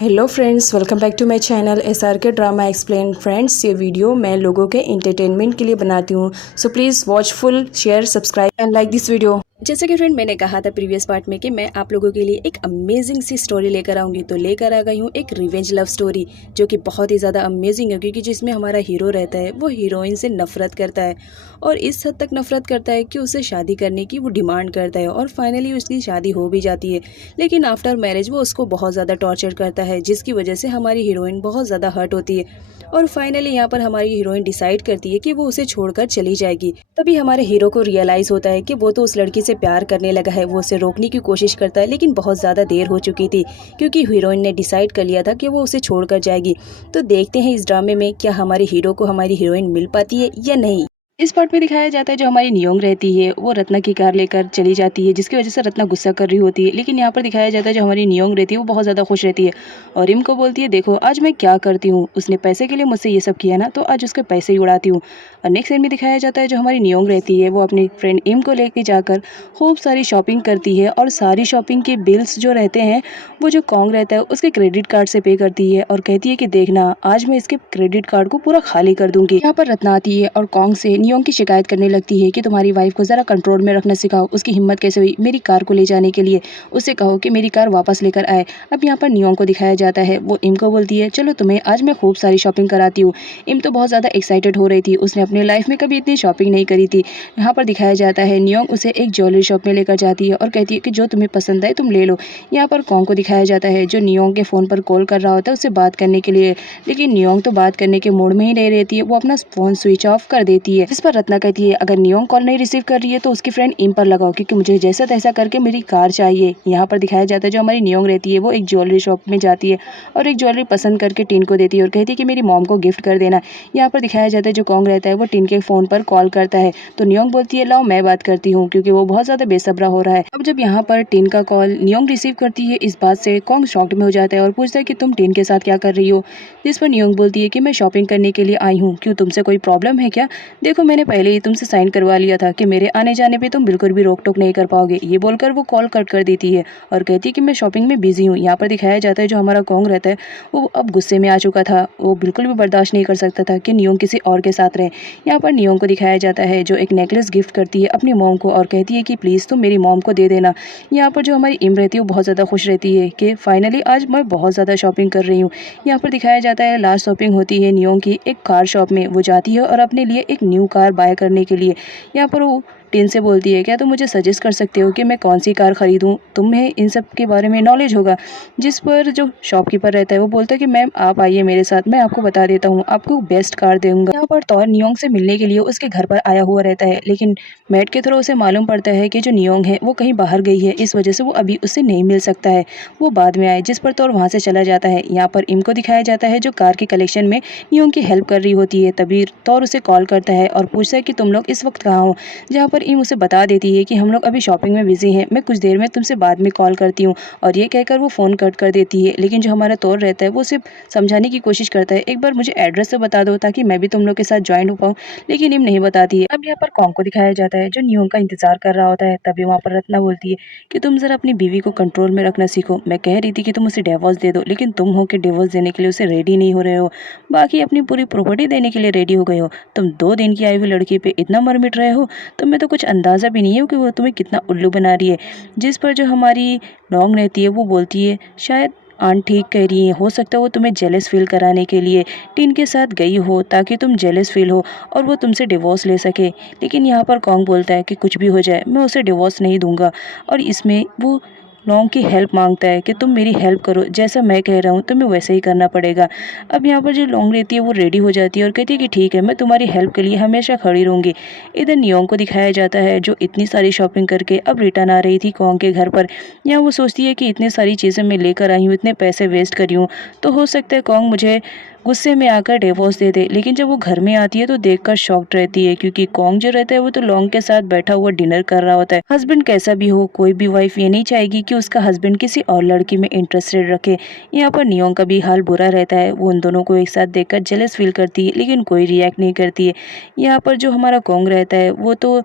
Hello friends, welcome back to my channel SRK drama explain. Friends, ये video मैं लोगों के एंटरटेनमेंट के लिए बनाती हूँ, so please watch full, share, subscribe and like this video. जैसे कि फ्रेंड मैंने कहा था प्रीवियस पार्ट में कि मैं आप लोगों के लिए एक अमेजिंग सी स्टोरी लेकर आऊँगी, तो लेकर आ गई हूँ एक रिवेंज लव स्टोरी जो कि बहुत ही ज़्यादा अमेजिंग है, क्योंकि जिसमें हमारा हीरो रहता है वो हीरोइन से नफरत करता है और इस हद तक नफरत करता है कि उससे शादी करने की वो डिमांड करता है और फाइनली उसकी शादी हो भी जाती है। लेकिन आफ्टर मैरिज वो उसको बहुत ज़्यादा टॉर्चर करता है, जिसकी वजह से हमारी हीरोइन बहुत ज़्यादा हर्ट होती है और फाइनली यहाँ पर हमारी हीरोइन डिसाइड करती है कि वो उसे छोड़कर चली जाएगी। तभी हमारे हीरो को रियलाइज़ होता है कि वो तो उस लड़की से प्यार करने लगा है। वो उसे रोकने की कोशिश करता है लेकिन बहुत ज़्यादा देर हो चुकी थी, क्योंकि हीरोइन ने डिसाइड कर लिया था कि वो उसे छोड़कर जाएगी। तो देखते हैं इस ड्रामे में क्या हमारे हीरो को हमारी हीरोइन मिल पाती है या नहीं। इस पार्ट में दिखाया जाता है जो हमारी नियोंग रहती है वो रत्ना की कार लेकर चली जाती है, जिसकी वजह से रत्ना गुस्सा कर रही होती है। लेकिन यहाँ पर दिखाया जाता है जो हमारी नियोंग रहती है वो बहुत ज़्यादा खुश रहती है और इम को बोलती है, देखो आज मैं क्या करती हूँ, उसने पैसे के लिए मुझसे ये सब किया ना, तो आज उसके पैसे ही उड़ाती हूँ। और नेक्स्ट सीन में दिखाया जाता है जो हमारी नियोंग रहती है वो अपनी फ्रेंड इम को लेके जाकर खूब सारी शॉपिंग करती है और सारी शॉपिंग के बिल्स जो रहते हैं वो जो कॉन्ग रहता है उसके क्रेडिट कार्ड से पे करती है और कहती है कि देखना आज मैं इसके क्रेडिट कार्ड को पूरा खाली कर दूंगी। यहाँ पर रत्ना आती है और कॉन्ग से नियोंग की शिकायत करने लगती है कि तुम्हारी वाइफ को ज़रा कंट्रोल में रखना सिखाओ, उसकी हिम्मत कैसे हुई मेरी कार को ले जाने के लिए, उससे कहो कि मेरी कार वापस लेकर आए। अब यहाँ पर नियोंग को दिखाया जाता है वो इम को बोलती है, चलो तुम्हें आज मैं खूब सारी शॉपिंग कराती हूँ। इम तो बहुत ज़्यादा एक्साइटेड हो रही थी, उसने अपनी लाइफ में कभी इतनी शॉपिंग नहीं करी थी। यहाँ पर दिखाया जाता है नियोंग उसे एक ज्वेलरी शॉप में लेकर जाती है और कहती है कि जो तुम्हें पसंद आए तुम ले लो। यहाँ पर कॉन्ग को दिखाया जाता है जो नियोंग के फ़ोन पर कॉल कर रहा होता है उससे बात करने के लिए, लेकिन नियोंग तो बात करने के मूड में ही नहीं रहती है, वो अपना फ़ोन स्विच ऑफ कर देती है। इस पर रत्ना कहती है अगर नियोंग कॉल नहीं रिसीव कर रही है तो उसकी फ्रेंड इम पर लगाओ, क्योंकि मुझे जैसा तैसा करके मेरी कार चाहिए। यहाँ पर दिखाया जाता है जो हमारी नियोंग रहती है वो एक ज्वेलरी शॉप में जाती है और एक ज्वेलरी पसंद करके टिन को देती है और कहती है कि मेरी मॉम को गिफ्ट कर देना। यहाँ पर दिखाया जाता है जो कॉन्ग रहता है वो टिन के फ़ोन पर कॉल करता है, तो नियोंग बोलती है लाओ मैं बात करती हूँ, क्योंकि वो बहुत ज़्यादा बेसब्रा हो रहा है। अब जब यहाँ पर टिन का कॉल नियोंग रिसीव करती है इस बात से कॉन्ग शॉक्ड में हो जाता है और पूछता है कि तुम टिन के साथ क्या कर रही हो। जिस पर नियोंग बोलती है कि मैं शॉपिंग करने के लिए आई हूँ, क्यों तुमसे कोई प्रॉब्लम है क्या? देखो मैंने पहले ही तुमसे साइन करवा लिया था कि मेरे आने जाने पे तुम बिल्कुल भी रोक टोक नहीं कर पाओगे। ये बोलकर वो कॉल कट कर देती है और कहती है कि मैं शॉपिंग में बिजी हूँ। यहाँ पर दिखाया जाता है जो हमारा कॉन्ग रहता है वो अब गुस्से में आ चुका था, वो बिल्कुल भी बर्दाश्त नहीं कर सकता था कि नियोंग किसी और के साथ रहे। यहाँ पर नियोंग को दिखाया जाता है जो एक नेकलेस गिफ्ट करती है अपनी मॉम को और कहती है कि प्लीज़ तुम मेरी मॉम को दे देना। यहाँ पर जो हमारी इम रहती है वो बहुत ज़्यादा खुश रहती है कि फाइनली आज मैं बहुत ज़्यादा शॉपिंग कर रही हूँ। यहाँ पर दिखाया जाता है लास्ट शॉपिंग होती है नियोंग की एक कार शॉप में, वो जाती है और अपने लिए एक न्यू कार बाय करने के लिए यहाँ पर वो टिन से बोलती है, क्या तुम मुझे सजेस्ट कर सकते हो कि मैं कौन सी कार खरीदूं, तुम्हें इन सब के बारे में नॉलेज होगा। जिस पर जो शॉपकीपर रहता है वो बोलता है कि मैम आप आइए मेरे साथ, मैं आपको बता देता हूँ, आपको बेस्ट कार दूंगा। यहाँ पर तौर नियोंग से मिलने के लिए उसके घर पर आया हुआ रहता है, लेकिन मेट के थ्रू उसे मालूम पड़ता है कि जो नियोंग है वो कहीं बाहर गई है, इस वजह से वो अभी उससे नहीं मिल सकता है, वो बाद में आए। जिस पर तौर वहाँ से चला जाता है। यहाँ पर इम को दिखाया जाता है जो कार के कलेक्शन में नियोंग की हेल्प कर रही होती है। तभी तौर उसे कॉल करता है और पूछता है कि तुम लोग इस वक्त कहाँ हो। जहाँ पर इम उसे बता देती है कि हम लोग अभी शॉपिंग में बिजी हैं, मैं कुछ देर में तुमसे बाद में कॉल करती हूँ, और ये कहकर वो फ़ोन कट कर देती है। लेकिन जो हमारा तौर रहता है वो उसे समझाने की कोशिश करता है, एक बार मुझे एड्रेस तो बता दो ताकि मैं भी तुम लोग के साथ ज्वाइन हो पाऊँ, लेकिन इम नहीं बताती है। अब यहाँ पर कॉन्ग को दिखाया जाता है जो नियोंग का इंतजार कर रहा होता है। तभी वहाँ पर रत्ना बोलती है कि तुम ज़रा अपनी बीवी को कंट्रोल में रखना सीखो, मैं कह रही थी कि तुम उसे डिवोर्स दे दो, लेकिन तुम हो कि डिवोर्स देने के लिए उसे रेडी नहीं हो रहे हो, बाकी अपनी पूरी प्रॉपर्टी देने के लिए रेडी हो गए हो। तुम 2 दिन की आई हुई लड़की पे इतना मर मिट रहे हो, तुम्हें तो कुछ अंदाज़ा भी नहीं है कि वो तुम्हें कितना उल्लू बना रही है। जिस पर जो हमारी नौंग रहती है वो बोलती है, शायद आंट ठीक कह रही है, हो सकता है वो तुम्हें जेलस फील कराने के लिए टिन के साथ गई हो ताकि तुम जेलस फील हो और वो तुमसे डिवोर्स ले सके। लेकिन यहाँ पर कॉन्ग बोलता है कि कुछ भी हो जाए मैं उसे डिवोर्स नहीं दूंगा, और इसमें वो लॉन्ग की हेल्प मांगता है कि तुम मेरी हेल्प करो, जैसा मैं कह रहा हूँ तुम्हें वैसे ही करना पड़ेगा। अब यहाँ पर जो लॉन्ग रहती है वो रेडी हो जाती है और कहती है कि ठीक है मैं तुम्हारी हेल्प के लिए हमेशा खड़ी रहूँगी। इधर नियोंग को दिखाया जाता है जो इतनी सारी शॉपिंग करके अब रिटर्न आ रही थी कॉन्ग के घर पर। यहाँ वो सोचती है कि इतनी सारी चीज़ें मैं लेकर आई हूँ, इतने पैसे वेस्ट करी हूँ, तो हो सकता है कॉन्ग मुझे गुस्से में आकर डिवोर्स दे दे। लेकिन जब वो घर में आती है तो देखकर शॉक्ड रहती है, क्योंकि कॉन्ग जो रहता है वो तो लॉन्ग के साथ बैठा हुआ डिनर कर रहा होता है। हस्बैंड कैसा भी हो, कोई भी वाइफ ये नहीं चाहेगी कि उसका हस्बैंड किसी और लड़की में इंटरेस्टेड रखे। यहाँ पर नियोंग का भी हाल बुरा रहता है, वो उन दोनों को एक साथ देखकर जेलस फील करती है, लेकिन कोई रिएक्ट नहीं करती है। यहाँ पर जो हमारा कॉन्ग रहता है वो तो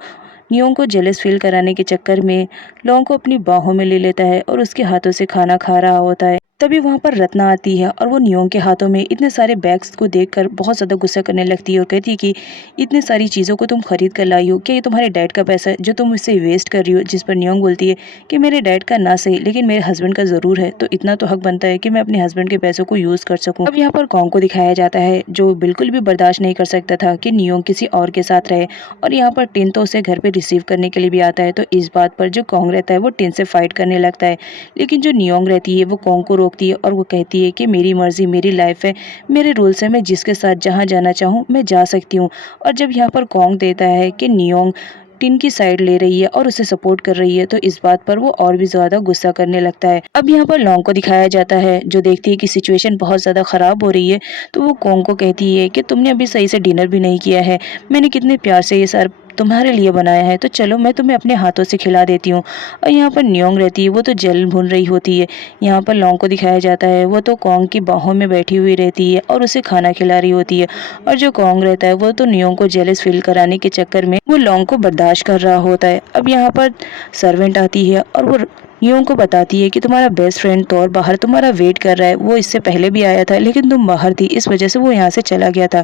नियोंग को जेलस फील कराने के चक्कर में लॉन्ग को अपनी बाहों में ले लेता है और उसके हाथों से खाना खा रहा होता है। तभी वहाँ पर रत्ना आती है और वो नियोंग के हाथों में इतने सारे बैग्स को देखकर बहुत ज़्यादा गुस्सा करने लगती है और कहती है कि इतने सारी चीज़ों को तुम खरीद कर लाई हो, क्या ये तुम्हारे डैड का पैसा है जो तुम इससे वेस्ट कर रही हो। जिस पर नियोंग बोलती है कि मेरे डैड का ना सही लेकिन मेरे हस्बैंड का ज़रूर है, तो इतना तो हक बनता है कि मैं अपने हस्बैंड के पैसों को यूज़ कर सकूँ। अब यहाँ पर कॉन्ग को दिखाया जाता है जो बिल्कुल भी बर्दाश्त नहीं कर सकता था कि नियोंग किसी और के साथ रहे, और यहाँ पर टिन तो उसे घर पे रिसीव करने के लिए भी आता है। तो इस बात पर जो कॉन्ग रहता है वो टिन से फाइट करने लगता है, लेकिन जो नियोंग रहती है वो कॉन्ग को रोकती है और वो कहती है कि मेरी मर्जी, मेरी लाइफ है, मेरे रूल्स है, मैं जिसके साथ जहाँ जाना चाहूँ मैं जा सकती हूँ। और जब यहाँ पर कॉन्ग देता है कि नियोंग टिन की साइड ले रही है और उसे सपोर्ट कर रही है, तो इस बात पर वो और भी ज्यादा गुस्सा करने लगता है। अब यहाँ पर लॉन्ग को दिखाया जाता है जो देखती है कि सिचुएशन बहुत ज्यादा खराब हो रही है, तो वो कॉन्ग को कहती है कि तुमने अभी सही से डिनर भी नहीं किया है, मैंने कितने प्यार से ये सर तुम्हारे लिए बनाया है, तो चलो मैं तुम्हें अपने हाथों से खिला देती हूँ। और यहाँ पर नियोंग रहती है वो तो जल भून रही होती है। यहाँ पर लॉन्ग को दिखाया जाता है वो तो कॉन्ग की बाहों में बैठी हुई रहती है और उसे खाना खिला रही होती है, और जो कॉन्ग रहता है वो तो नियोंग को जेलस फील कराने के चक्कर में वो लॉन्ग को बर्दाश्त कर रहा होता है। अब यहाँ पर सर्वेंट आती है और वो नियोंग को बताती है कि तुम्हारा बेस्ट फ्रेंड तौर बाहर तुम्हारा वेट कर रहा है, वो इससे पहले भी आया था लेकिन तुम बाहर थी, इस वजह से वो यहाँ से चला गया था।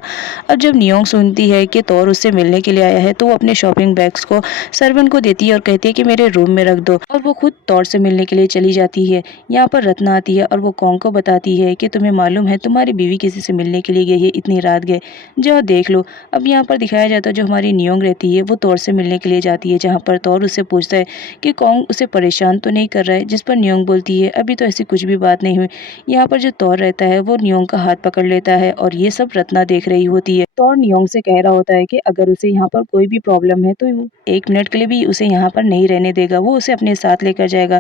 अब जब नियोंग सुनती है कि तौर उससे मिलने के लिए आया है, तो वो अपने शॉपिंग बैग्स को सर्वेंट को देती है और कहती है कि मेरे रूम में रख दो, और वो खुद तौर से मिलने के लिए चली जाती है। यहाँ पर रत्ना आती है और वो कॉन्ग को बताती है कि तुम्हें मालूम है तुम्हारी बीवी किसी से मिलने के लिए गई है, इतनी रात गए, जाओ देख लो। अब यहाँ पर दिखाया जाता है जो हमारी नियोंग रहती है वो तौर से मिलने के लिए जाती है, जहाँ पर तौर उससे पूछता है कि कॉन्ग उसे परेशान तो नहीं कर रहा है, जिस पर नियोंग बोलती है अभी तो ऐसी कुछ भी बात नहीं हुई। यहाँ पर जो तौर रहता है वो नियोंग का हाथ पकड़ लेता है और ये सब रत्ना देख रही होती है। तौर नियोंग से कह रहा होता है कि अगर उसे यहाँ पर कोई भी प्रॉब्लम है तो वो 1 मिनट के लिए भी उसे यहाँ पर नहीं रहने देगा, वो उसे अपने साथ लेकर जाएगा।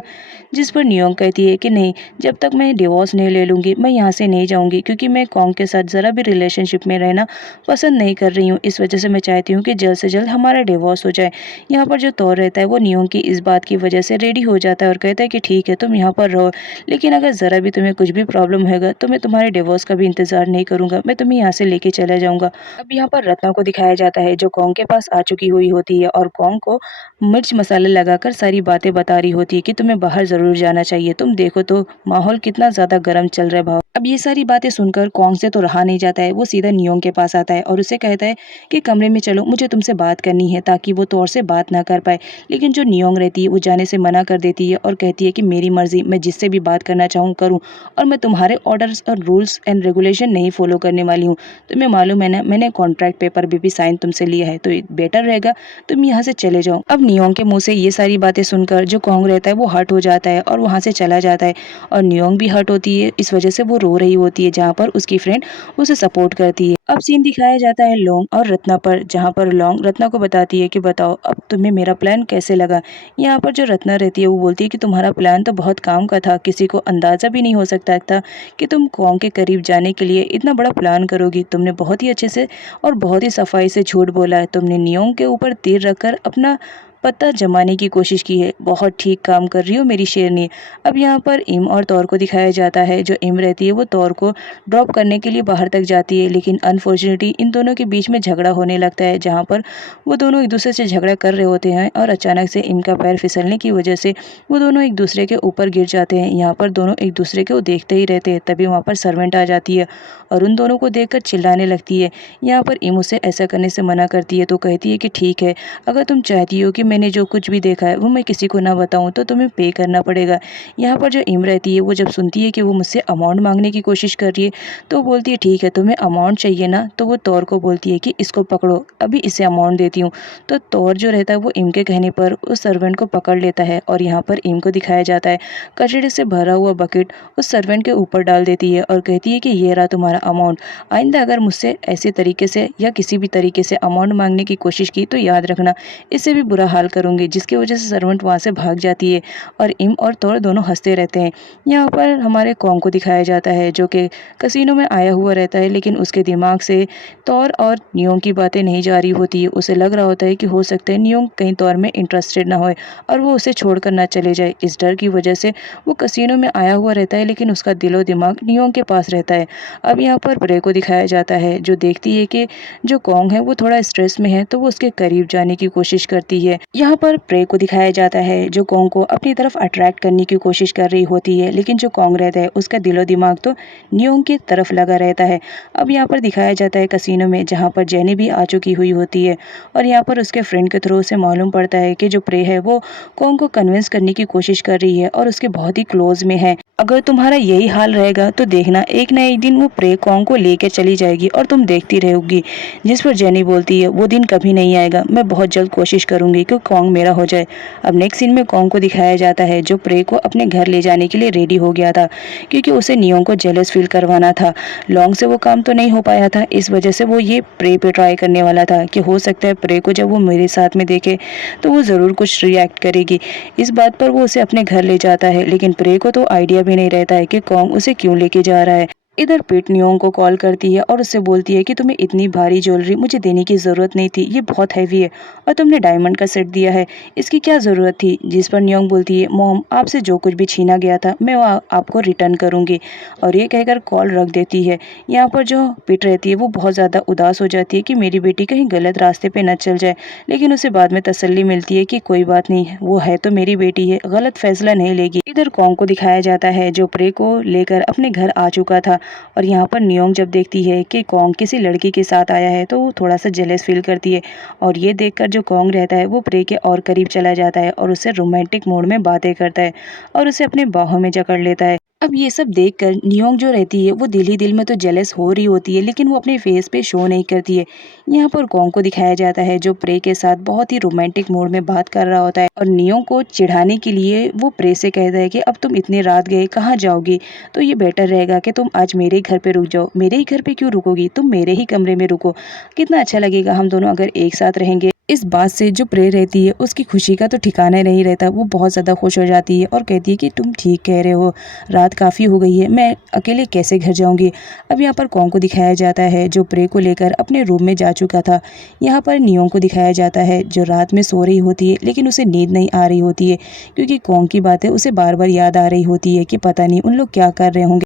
जिस पर नियोंग कहती है कि नहीं, जब तक मैं डिवोर्स नहीं ले लूँगी मैं यहाँ से नहीं जाऊँगी, क्योंकि मैं कॉन्ग के साथ ज़रा भी रिलेशनशिप में रहना पसंद नहीं कर रही हूँ, इस वजह से मैं चाहती हूँ कि जल्द से जल्द हमारा डिवोर्स हो जाए। यहाँ पर जो तौर रहता है वो नियोंग की इस बात की वजह से रेडी हो जाता है और कहता है कि ठीक है तुम यहाँ पर रहो, लेकिन अगर ज़रा भी तुम्हें कुछ भी प्रॉब्लम होगा तो मैं तुम्हारे डिवोर्स का भी इंतज़ार नहीं करूँगा, मैं तुम्हें यहाँ से लेके चला जाऊँगा। अब यहाँ पर रत्ना को दिखाया जाता है जो कॉन्ग के पास आ चुकी हुई होती है और कॉन्ग को मिर्च मसाला लगाकर सारी बातें बता रही होती है कि तुम्हें बाहर ज़रूर जाना चाहिए, तुम देखो तो माहौल कितना ज़्यादा गर्म चल रहा है भाव। अब ये सारी बातें सुनकर कॉन्ग से तो रहा नहीं जाता है, वो सीधा नियोंग के पास आता है और उसे कहता है कि कमरे में चलो, मुझे तुमसे बात करनी है, ताकि वो तौर से बात ना कर पाए। लेकिन जो नियोंग रहती है वो जाने से मना कर देती है और कहती है कि मेरी मर्जी, मैं जिससे भी बात करना चाहूँ करूँ, और मैं तुम्हारे ऑर्डर्स और रूल्स एंड रेगुलेशन नहीं फॉलो करने वाली हूँ। तुम्हें मालूम है ना, मैंने कॉन्ट्रैक्ट पेपर भी साइन तुमसे लिया है, तो बेटर रहेगा तुम यहाँ से चले जाओ। अब नियोंग के मुंह से ये सारी बातें सुनकर जो कॉन्ग रहता है वो हर्ट हो जाता है और वहाँ से चला जाता है, और नियोंग भी हर्ट होती है, इस वजह से वो रो रही होती है, जहाँ पर उसकी फ्रेंड उसे सपोर्ट करती है। अब सीन दिखाया जाता है लॉन्ग और रत्ना पर, जहाँ पर लॉन्ग रत्ना को बताती है कि बताओ अब तुम्हें मेरा प्लान कैसे लगा। यहाँ पर जो रत्ना रहती है वो बोलती है कि तुम्हारा प्लान तो बहुत काम का था, किसी को अंदाजा भी नहीं हो सकता था कि तुम कॉन्ग के करीब जाने के लिए इतना बड़ा प्लान करोगी। तुमने बहुत ही अच्छे से और बहुत ही सफाई से झूठ बोला है, तुमने नियोंग के ऊपर तीर रखकर अपना पत्ता जमाने की कोशिश की है, बहुत ठीक काम कर रही हो मेरी शेरनी। अब यहाँ पर इम और तौर को दिखाया जाता है, जो इम रहती है वो तौर को ड्रॉप करने के लिए बाहर तक जाती है, लेकिन अनफॉर्चुनेटली इन दोनों के बीच में झगड़ा होने लगता है, जहाँ पर वो दोनों एक दूसरे से झगड़ा कर रहे होते हैं और अचानक से इम का पैर फिसलने की वजह से वो दोनों एक दूसरे के ऊपर गिर जाते हैं। यहाँ पर दोनों एक दूसरे को देखते ही रहते हैं, तभी वहाँ पर सर्वेंट आ जाती है और उन दोनों को देखकर चिल्लाने लगती है। यहाँ पर इम उसे ऐसा करने से मना करती है, तो कहती है कि ठीक है, अगर तुम चाहती हो कि मैंने जो कुछ भी देखा है वो मैं किसी को ना बताऊं तो तुम्हें पे करना पड़ेगा। यहाँ पर जो इम रहती है वो जब सुनती है कि वो मुझसे अमाउंट मांगने की कोशिश कर रही है, तो बोलती है ठीक है तुम्हें अमाउंट चाहिए ना, तो वो तौर को बोलती है कि इसको पकड़ो, अभी इसे अमाउंट देती हूँ। तो तौर जो रहता है वो इम के कहने पर उस सर्वेंट को पकड़ लेता है और यहाँ पर इम को दिखाया जाता है कचड़े से भरा हुआ बकेट उस सर्वेंट के ऊपर डाल देती है और कहती है कि ये रहा तुम्हारा अमाउंट, आइंदा अगर मुझसे ऐसे तरीके से या किसी भी तरीके से अमाउंट मांगने की कोशिश की तो याद रखना इससे भी बुरा हाल करूंगी, जिसकी वजह से सर्वेंट वहाँ से भाग जाती है और इम और तौर दोनों हंसते रहते हैं। यहाँ पर हमारे कॉन्ग को दिखाया जाता है जो कि कसिनो में आया हुआ रहता है, लेकिन उसके दिमाग से तौर और नियोंग की बातें नहीं जा रही होती है। उसे लग रहा होता है कि हो सकता है नियोंग कहीं तौर में इंटरेस्टेड ना होए और वो उसे छोड़कर ना चले जाए। इस डर की वजह से वो कसिनो में आया हुआ रहता है, लेकिन उसका दिलो दिमाग नियोंग के पास रहता है। अब यहाँ पर प्रे को दिखाया जाता है जो देखती है कि जो कॉन्ग है वो थोड़ा स्ट्रेस में है, तो वो उसके करीब जाने की कोशिश करती है। यहाँ पर प्रे को दिखाया जाता है जो कॉन्ग को अपनी तरफ अट्रैक्ट करने की कोशिश कर रही होती है, लेकिन जो कॉन्ग रहता है उसका दिलो दिमाग तो नियोंग की तरफ लगा रहता है। अब यहाँ पर दिखाया जाता है कसिनो में, जहाँ पर जेनी भी आ चुकी हुई होती है और यहाँ पर उसके फ्रेंड के थ्रू से मालूम पड़ता है कि जो प्रे है वो कॉन्ग को कन्विंस करने की कोशिश कर रही है और उसके बहुत ही क्लोज में है। अगर तुम्हारा यही हाल रहेगा तो देखना एक ना एक दिन वो प्रे कॉन्ग को लेकर चली जाएगी और तुम देखती रहोगी। जिस पर जेनी बोलती है वो दिन कभी नहीं आएगा, मैं बहुत जल्द कोशिश करूंगी कि कॉन्ग मेरा हो जाए। अब नेक्स्ट सीन में कॉन्ग को दिखाया जाता है जो प्रे को अपने घर ले जाने के लिए रेडी हो गया था, क्योंकि उसे नियोंग को जेलस फील करवाना था। लॉन्ग से वो काम तो नहीं हो पाया था, इस वजह से वो ये प्रे पे ट्राई करने वाला था कि हो सकता है प्रे को जब वो मेरे साथ में देखे तो वो ज़रूर कुछ रिएक्ट करेगी। इस बात पर वो उसे अपने घर ले जाता है, लेकिन प्रे को तो आइडिया भी नहीं रहता है कि कॉन्ग उसे क्यों लेके जा रहा है। इधर पीट नियोंग को कॉल करती है और उससे बोलती है कि तुम्हें इतनी भारी ज्वेलरी मुझे देने की ज़रूरत नहीं थी, ये बहुत हैवी है और तुमने डायमंड का सेट दिया है, इसकी क्या ज़रूरत थी। जिस पर नियोंग बोलती है मॉम, आपसे जो कुछ भी छीना गया था मैं वो आपको रिटर्न करूँगी, और ये कहकर कॉल रख देती है। यहाँ पर जो पीट रहती है वो बहुत ज़्यादा उदास हो जाती है कि मेरी बेटी कहीं गलत रास्ते पर न चल जाए, लेकिन उसे बाद में तसल्ली मिलती है कि कोई बात नहीं, वो है तो मेरी बेटी है, गलत फैसला नहीं लेगी। इधर कॉन्ग को दिखाया जाता है जो प्रे को लेकर अपने घर आ चुका था, और यहाँ पर नियोंग जब देखती है कि कॉन्ग किसी लड़की के साथ आया है तो वो थोड़ा सा जेलस फील करती है, और ये देखकर जो कॉन्ग रहता है वो प्रे के और करीब चला जाता है और उससे रोमांटिक मोड में बातें करता है और उसे अपने बाहों में जकड़ लेता है। अब ये सब देखकर नियोंग जो रहती है वो दिल ही दिल में तो जेलस हो रही होती है, लेकिन वो अपने फेस पे शो नहीं करती है। यहाँ पर कॉन्ग को दिखाया जाता है जो प्रे के साथ बहुत ही रोमांटिक मोड में बात कर रहा होता है, और नियोंग को चिढ़ाने के लिए वो प्रे से कहता है कि अब तुम इतनी रात गए कहाँ जाओगी, तो ये बेटर रहेगा कि तुम आज मेरे ही घर पे रुक जाओ। मेरे ही घर पे क्यों रुकोगी, तुम मेरे ही कमरे में रुको, कितना अच्छा लगेगा हम दोनों अगर एक साथ रहेंगे। इस बात से जो प्रे रहती है उसकी खुशी का तो ठिकाना नहीं रहता, वो बहुत ज़्यादा खुश हो जाती है और कहती है कि तुम ठीक कह रहे हो, रात काफ़ी हो गई है, मैं अकेले कैसे घर जाऊंगी। अब यहाँ पर कॉन्ग को दिखाया जाता है जो प्रे को लेकर अपने रूम में जा चुका था। यहाँ पर नियोंग को दिखाया जाता है जो रात में सो रही होती है, लेकिन उसे नींद नहीं आ रही होती है, क्योंकि कॉन्ग की बातें उसे बार बार याद आ रही होती है कि पता नहीं उन लोग क्या कर रहे होंगे।